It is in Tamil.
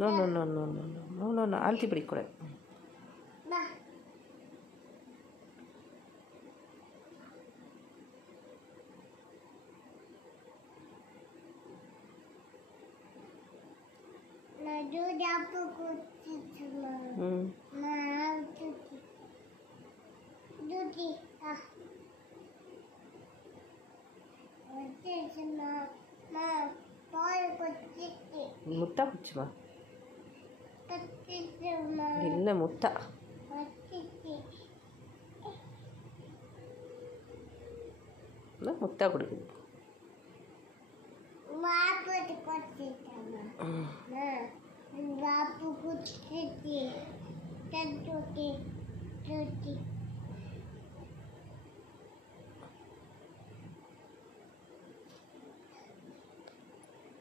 No no no no no no no no no அழுத்தி பிடிக்கக்கூடாது. முத்தா குச்சுமா இல்லை முத்தா முத்தா கொடுக்குது. Bapu kucing, tentu